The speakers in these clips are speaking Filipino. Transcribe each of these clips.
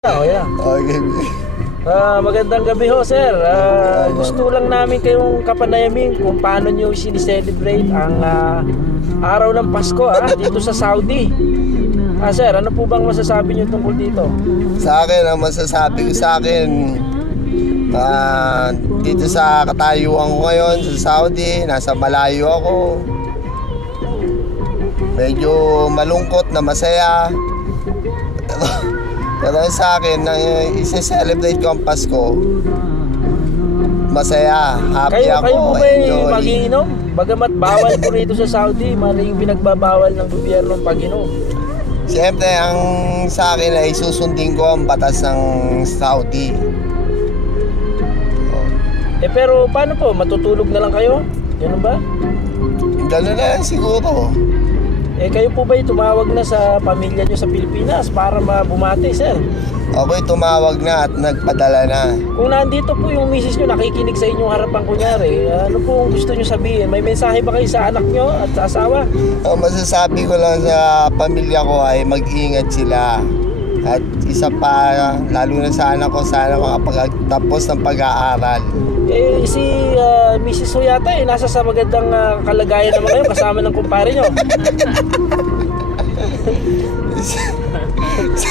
Oh, yeah. Okay. Magandang gabi ho, sir. Gusto lang namin kayong kapanayamin kung paano nyo sinicelebrate ang araw ng Pasko dito sa Saudi. Sir, ano po bang masasabi nyo tungkol dito? Sa akin, ang masasabi ko sa akin, dito sa katayuan ko ngayon sa Saudi, nasa malayo ako. Medyo malungkot na masaya. Pero sa akin, isi-celebrate ko ang Pasko, masaya, happy ako, Kayo po ba enjoy. mag-iinom? Bagamat bawal po rito sa Saudi, maring pinagbabawal ng gobyerno ang pag-inom. Siyempre, ang sa akin ay susundin ko ang batas ng Saudi. Pero paano po? Matutulog na lang kayo? Ganun ba? Gano'n na lang siguro. Kayo po ba'y tumawag na sa pamilya nyo sa Pilipinas para bumati, sir? Ako'y tumawag na at nagpadala na. Kung nandito po yung misis nyo nakikinig sa inyong harapan kunyari, ano po ang gusto nyo sabihin? May mensahe ba kayo sa anak nyo at sa asawa? Ang masasabi ko lang sa pamilya ko ay mag-ingat sila. At isa pa, lalo na sa anak ko, sana makapagtapos ng pag-aaral. Si Mrs. Ho yata nasa sa magandang kalagayan naman ngayon kasama ng kumpare nyo.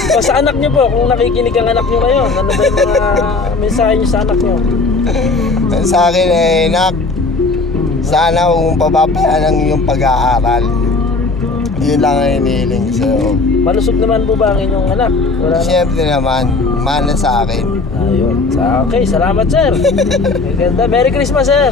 O sa anak nyo po, kung nakikinig ang anak nyo ngayon, ano ba yung mga mensahe nyo sa anak nyo? Sa akin ay, nak, sana huwag mong pababayaan ang iyong pag-aaral. Yun lang ang inihiling ko sa'yo. Malusog naman po ba ang inyong anak? Wala na? Siyempre naman, mahal na sa akin. Ayun. Okay, salamat sir. Maganda. Merry Christmas sir.